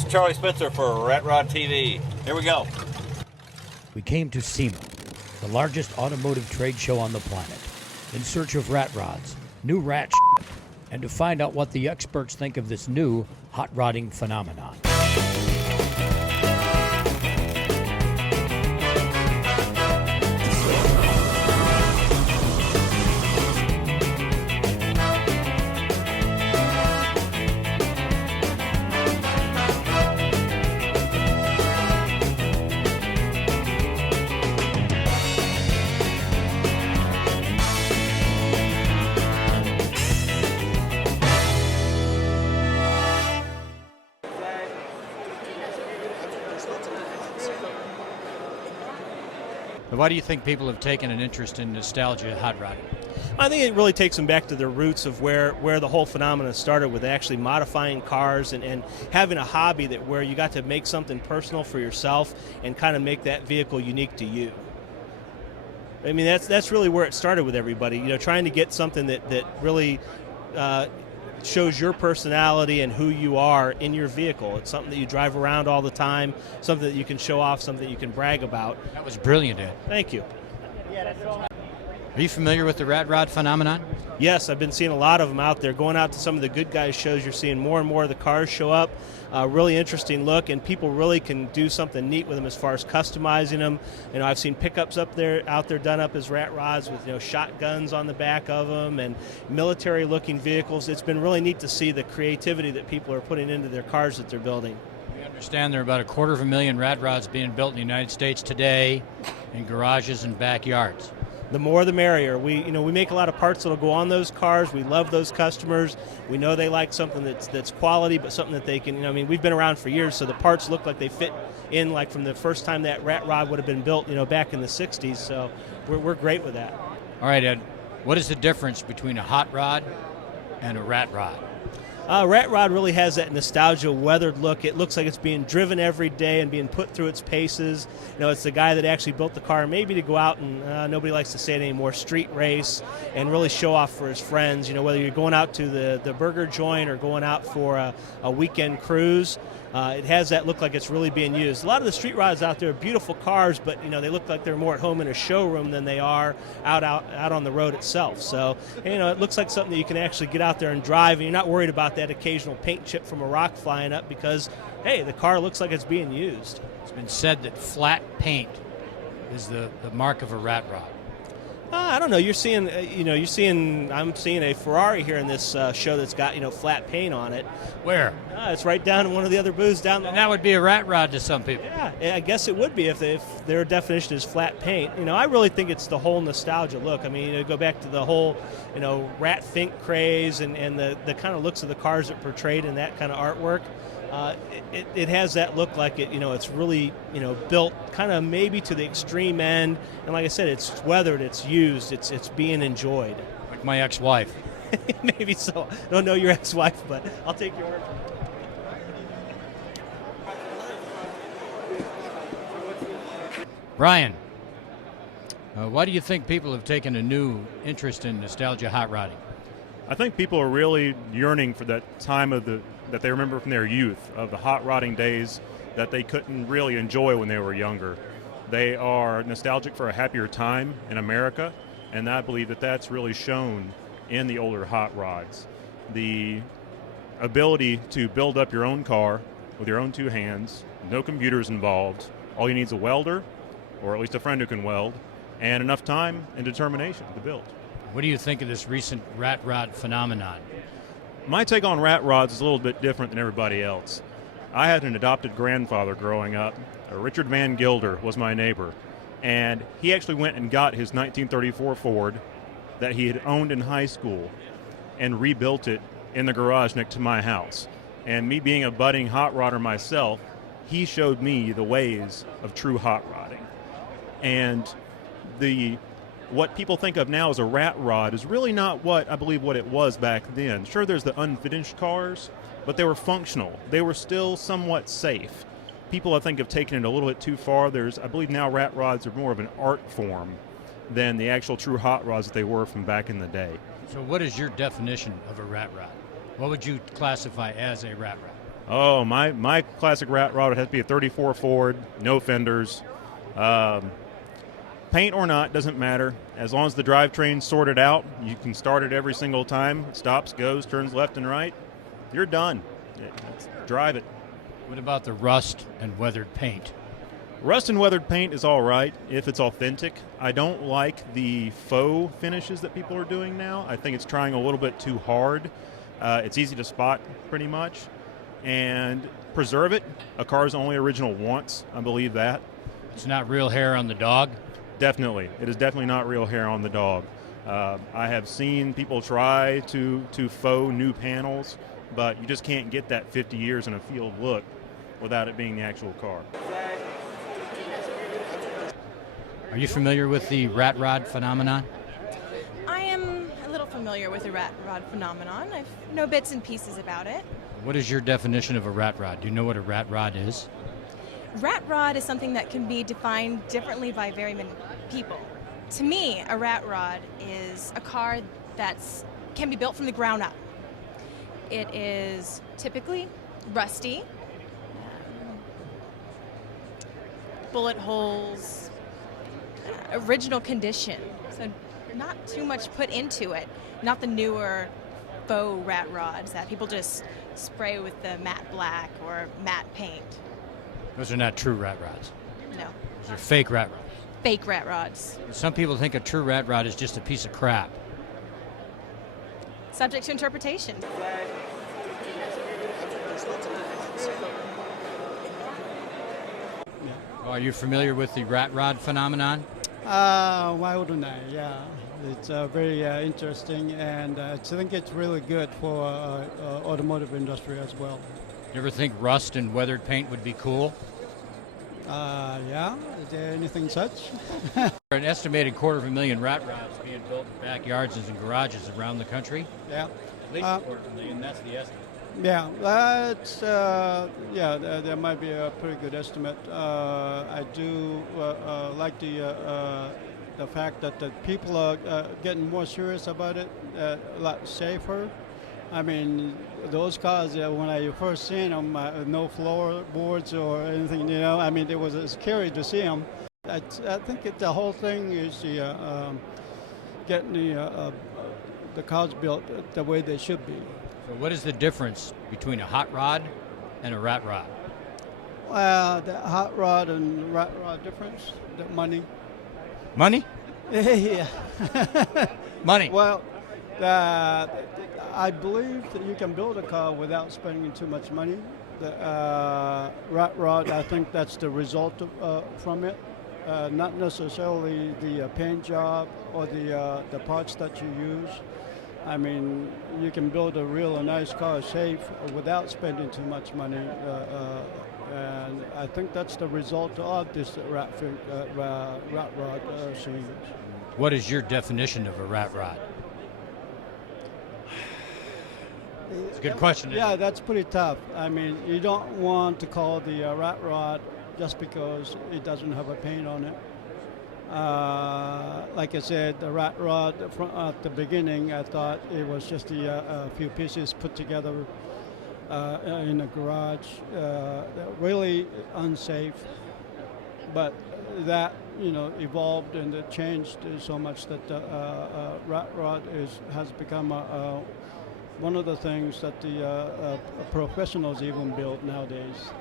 This is Charlie Spencer for RatrodTV. Here we go. We came to SEMA, the largest automotive trade show on the planet, in search of rat rods, new rat shit, and to find out what the experts think of this new hot rodding phenomenon. Why do you think people have taken an interest in nostalgia hot rodding? I think it really takes them back to their roots of where the whole phenomenon started, with actually modifying cars and having a hobby that where you got to make something personal for yourself and kind of make that vehicle unique to you. I mean, that's really where it started with everybody, you know, trying to get something that really shows your personality and who you are in your vehicle. It's something that you drive around all the time, something that you can show off, something that you can brag about. That was brilliant, Ed. Thank you. Are you familiar with the rat rod phenomenon? Yes, I've been seeing a lot of them out there. Going out to some of the good guys shows, you're seeing more and more of the cars show up. Really interesting look, and people really can do something neat with them as far as customizing them. You know, I've seen pickups out there done up as rat rods with, you know, shotguns on the back of them and military-looking vehicles. It's been really neat to see the creativity that people are putting into their cars that they're building. We understand there are about 250,000 rat rods being built in the United States today in garages and backyards. The more the merrier. We make a lot of parts that'll go on those cars. We love those customers. We know they like something that's quality, but something that they can, you know, I mean, we've been around for years, so the parts look like they fit in like from the first time that rat rod would have been built, you know, back in the 60s. So we're great with that. All right, Ed, what is the difference between a hot rod and a rat rod? Rat rod really has that nostalgia, weathered look. It looks like it's being driven every day and being put through its paces. You know, it's the guy that actually built the car, maybe to go out and, nobody likes to say it anymore, street race and really show off for his friends. You know, whether you're going out to the burger joint or going out for a weekend cruise, it has that look like it's really being used. A lot of the street rods out there are beautiful cars, but, you know, they look like they're more at home in a showroom than they are out on the road itself. So, you know, it looks like something that you can actually get out there and drive, and you're not worried about that occasional paint chip from a rock flying up because, hey, the car looks like it's being used. It's been said that flat paint is the mark of a rat rod. I don't know. I'm seeing a Ferrari here in this show that's got, you know, flat paint on it. Where? It's right down in one of the other booths down. And that would be a rat rod to some people. Yeah, I guess it would be if their definition is flat paint. You know, I really think it's the whole nostalgia look. I mean, you know, go back to the whole, you know, rat fink craze and the kind of looks of the cars that portrayed in that kind of artwork. It has that look like it, you know, it's really, you know, built kind of maybe to the extreme end, and like I said, it's weathered, it's used, it's being enjoyed. Like my ex-wife. Maybe so. I don't know your ex-wife, but I'll take your word. Brian, why do you think people have taken a new interest in nostalgia hot rodding? I think people are really yearning for that time that they remember from their youth, of the hot rodding days that they couldn't really enjoy when they were younger. They are nostalgic for a happier time in America, and I believe that that's really shown in the older hot rods. The ability to build up your own car with your own two hands, no computers involved. All you need is a welder, or at least a friend who can weld, and enough time and determination to build. What do you think of this recent rat rod phenomenon? My take on rat rods is a little bit different than everybody else. I had an adopted grandfather growing up. Richard Van Gilder was my neighbor, and he actually went and got his 1934 Ford that he had owned in high school and rebuilt it in the garage next to my house. And me being a budding hot rodder myself, he showed me the ways of true hot rodding. And what people think of now as a rat rod is really not what it was back then. Sure, there's the unfinished cars, but they were functional. They were still somewhat safe. People, I think, have taken it a little bit too far. I believe now rat rods are more of an art form than the actual true hot rods that they were from back in the day. So what is your definition of a rat rod? What would you classify as a rat rod? Oh, my classic rat rod would have to be a 34 Ford, no fenders. Paint or not, doesn't matter. As long as the drivetrain's sorted out, you can start it every single time. It stops, goes, turns left and right. You're done. Drive it. What about the rust and weathered paint? Rust and weathered paint is all right if it's authentic. I don't like the faux finishes that people are doing now. I think it's trying a little bit too hard. It's easy to spot pretty much. And preserve it. A car is only original once. I believe that. It's not real hair on the dog? Definitely. It is definitely not real hair on the dog. I have seen people try to faux new panels, but you just can't get that 50 years in a field look without it being the actual car. Are you familiar with the rat rod phenomenon? I am a little familiar with the rat rod phenomenon. I know bits and pieces about it. What is your definition of a rat rod? Do you know what a rat rod is? Rat rod is something that can be defined differently by very many people. To me, a rat rod is a car that can be built from the ground up. It is typically rusty, bullet holes, original condition, so not too much put into it. Not the newer faux rat rods that people just spray with the matte black or matte paint. Those are not true rat rods. No, Those are fake rat rods. fake rat rods. Some people think a true rat rod is just a piece of crap. Subject to interpretation. Are you familiar with the rat rod phenomenon? Why wouldn't I? Yeah, it's very interesting, and I think it's really good for automotive industry as well. You ever think rust and weathered paint would be cool? Yeah, is there anything such? An estimated 250,000 rat rods being built in backyards and garages around the country. Yeah. At least 250,000, that's the estimate. Yeah, that's there might be a pretty good estimate. I do like the fact that the people are getting more serious about it, a lot safer. I mean, those cars, when I first seen them, no floorboards or anything, you know. I mean, it was scary to see them. I think the whole thing is getting the cars built the way they should be. So what is the difference between a hot rod and a rat rod? Well, the hot rod and rat rod difference, the money. Money? Yeah. Money. Well, I believe that you can build a car without spending too much money. The rat rod, I think that's the result from it. Not necessarily the paint job or the parts that you use. I mean, you can build a real nice car safe without spending too much money. And I think that's the result of this rat rod series. What is your definition of a rat rod? It's a good question. Yeah, that's pretty tough. I mean, you don't want to call the rat rod just because it doesn't have a paint on it. Like I said, the rat rod at the beginning, I thought it was just a few pieces put together in a garage, really unsafe. But that, you know, evolved and it changed so much that the rat rod has become one of the things that the professionals even build nowadays.